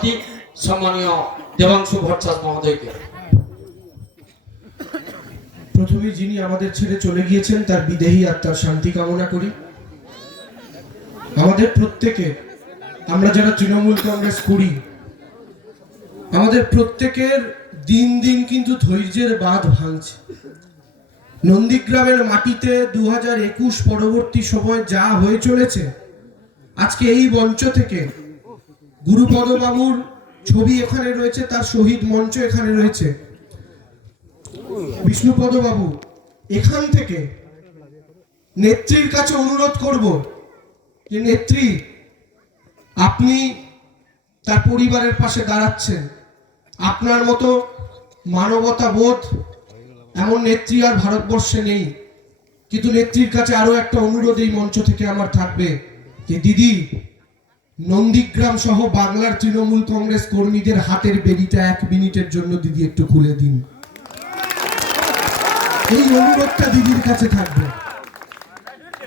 সভাপতি সম্মানীয় দেবাংশু ভট্টাচ মহোদয়কে। প্রথমে যিনি আমাদের ছেড়ে চলে গিয়েছেন, তার বিদেহী আত্মার শান্তি কামনা করি। আমাদের প্রত্যেকে, আমরা যারা তৃণমূল কংগ্রেস করি, আমাদের প্রত্যেকের দিন দিন কিন্তু ধৈর্যের বাঁধ ভাঙছে। নন্দীগ্রামের মাটিতে দু হাজার একুশ পরবর্তী সময় যা হয়ে চলেছে, আজকে এই মঞ্চ থেকে গুরুপদ বাবুর ছবি এখানে রয়েছে, তার শহীদ মঞ্চ এখানে রয়েছে। বিষ্ণুপদ বাবু এখান থেকে নেত্রীর কাছে অনুরোধ করব যে, নেত্রী, আপনি তার পরিবারের পাশে দাঁড়াচ্ছেন। আপনার মতো মানবতা বোধ এমন নেত্রী আর ভারতবর্ষে নেই। কিন্তু নেত্রীর কাছে আরও একটা অনুরোধ এই মঞ্চ থেকে আমার থাকবে যে, দিদি নন্দীগ্রাম সহ বাংলার তৃণমূল কংগ্রেস কর্মীদের হাতের বেরিটা এক মিনিটের জন্য দিদি একটু খুলে দিন। এই অনুরোধটা দিদির কাছে থাকবে।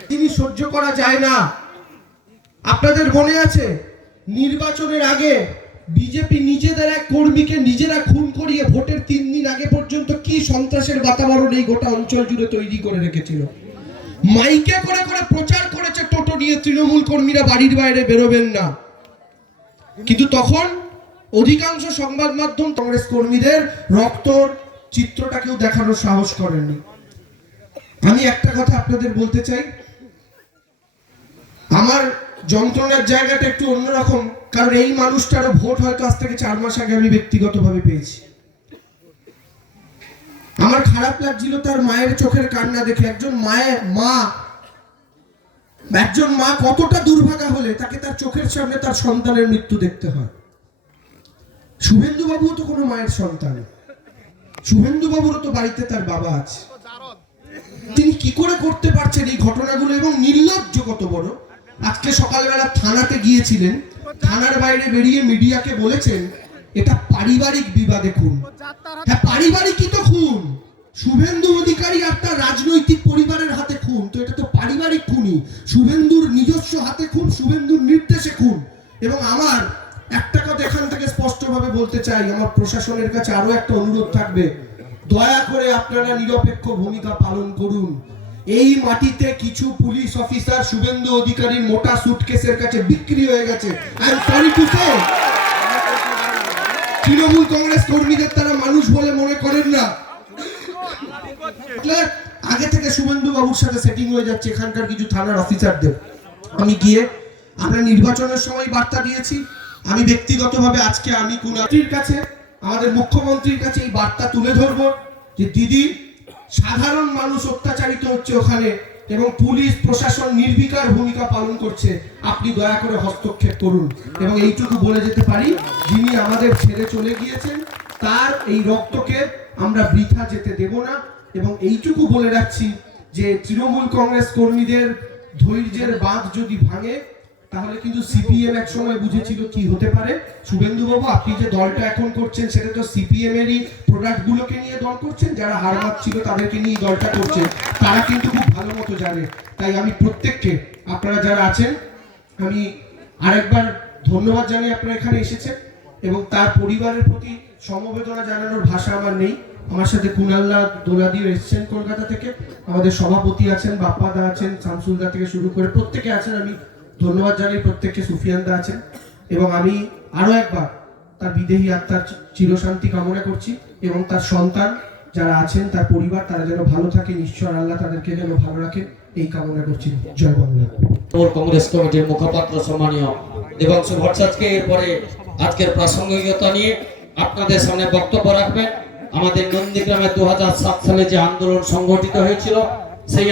তিনি সহ্য করা যায় না। আপনাদের মনে আছে, নির্বাচনের আগে বিজেপি নিজেদের এক কর্মীকে নিজেরা খুন করিয়ে ভোটের তিন দিন আগে পর্যন্ত কি সন্ত্রাসের বাতাবরণ এই গোটা অঞ্চল জুড়ে তৈরি করে রেখেছিল? মাইকে করে করে প্রচার করেছে টোটো নিয়ে তৃণমূল কর্মীরা বাড়ির বাইরে বেরোবেন না। কিন্তু তখন অধিকাংশ সংবাদ মাধ্যম কংগ্রেস কর্মীদের রক্তর চিত্রটাকেও দেখানোর সাহস করেননি। আমি একটা কথা আপনাদের বলতে চাই। আমার যন্ত্রণার জায়গাটা একটু অন্যরকম, কারণ এই মানুষটারও ভোট হয়তো আজ থেকে চার মাস আগে আমি ব্যক্তিগতভাবে পেয়েছি। আমার খারাপ লাগছিল তার মায়ের চোখের কান্না দেখে। একজন মায়ের মা, একজন মা কতটা দুর্ভাগা হলে তাকে তার চোখের সামনে তার সন্তানের মৃত্যু দেখতে হয়। শুভেন্দু বাবুও তো কোনো মায়ের সন্তান। শুভেন্দু বাবুরও তো বাড়িতে তার বাবা আছে। তিনি কি করে করতে পারছেন এই ঘটনাগুলো এবং নির্লজ্জ কত বড়? আজকে সকালবেলা থানাতে গিয়েছিলেন। থানার বাইরে বেরিয়ে মিডিয়াকে বলেছেন এটা পারিবারিক বিবাদে খুন। হ্যাঁ পারিবারিকই তো খুন। শুভেন্দু অধিকারী আর তার রাজনৈতিক পরিবারের হাতে খুন। তো এটা তো পারিবারিক খুনই। শুভেন্দুর নিজস্ব হাতে খুন, শুভেন্দুর নির্দেশে খুন। এবং আমার একটা কথা এখান থেকে স্পষ্টভাবে বলতে চাই, আমার প্রশাসনের কাছে আরও একটা অনুরোধ থাকবে। দয়া করে আপনারা নিরপেক্ষ ভূমিকা পালন করুন। এই মাটিতে কিছু পুলিশ অফিসার শুভেন্দু অধিকারীর মোটা সুটকেসের কাছে বিক্রি হয়ে গেছে। I am sorry to say Trinamool Congress কর্মীদের তারা মানুষ বলে মনে করেন না। আগে থেকে শুভেন্দু বাবুর সাথে সেটিং হয়ে যাচ্ছে এখানকার কিছু থানার অফিসারদের আমি গিয়ে আমরা নির্বাচনের সময় বার্তা দিয়েছি। আমি ব্যক্তিগতভাবে আজকে আমি কুনাটির কাছে, আমাদের মুখ্যমন্ত্রীর কাছে এই বার্তা তুলে ধরবো যে দিদি, সাধারণ মানুষ অত্যাচারিত হচ্ছে ওখানে। এবং পুলিশ, প্রশাসন নির্বিকার ভূমিকা পালন করছে। আপনি দয়া করে হস্তক্ষেপ করুন। এবং এইটুকু বলে যেতে পারি, যিনি আমাদের ছেড়ে চলে গিয়েছেন, তার এই রক্তকে আমরা বৃথা যেতে দেব না। এবং এইটুকু বলে রাখছি যে, তৃণমূল কংগ্রেস কর্মীদের ধৈর্যের বাঁধ যদি ভাঙে তাহলে কিন্তু সিপিএম এক সময় বুঝেছিল কি হতে পারে। শুভেন্দু বাবু, আপনি যে দলটা এখন করছেন, সেটা তো সিপিএম এরই প্রোডাক্ট গুলোকে নিয়ে দল করছেন, যারা হার ছিল তাদেরকে নিয়ে দলটা করছেন তারা কিন্তু খুব ভালো মতো জানে। তাই আমি প্রত্যেককে, আপনারা যারা আছেন, আমি আরেকবার ধন্যবাদ জানাই আপনারা এখানে এসেছেন এবং তার পরিবারের প্রতি সমবেদনা জানানোর ভাষা আমার নেই। আমার সাথে কুনাল্লা দোলাদিও এসেছেন কলকাতা থেকে। আমাদের সভাপতি আছেন, বাপ্পাদা আছেন, শামসুলদা থেকে শুরু করে প্রত্যেকে আছেন। আমি ধন্যবাদ জানাই প্রত্যেককে সুফিয়ানদা আছেন। এবং আমি আরও একবার তার বিদেহী আত্মার চিরশান্তি কামনা করছি এবং তার সন্তান যারা আছেন, তার পরিবার, তারা যেন ভালো থাকে। ঈশ্বর আল্লাহ তাদেরকে যেন ভালো রাখে। এই কামনা করছি। জয় বাংলা। তৃণমূল কংগ্রেস কমিটির মুখপাত্র সম্মানীয় দেবাংশু ভট্টাচার্যকে। এরপরে আজকের প্রাসঙ্গিকতা নিয়ে আপনাদের সামনে বক্তব্য রাখবেন। আমাদের নন্দীগ্রামে দু হাজার সাত সালে যে আন্দোলন সংগঠিত হয়েছিল, সেই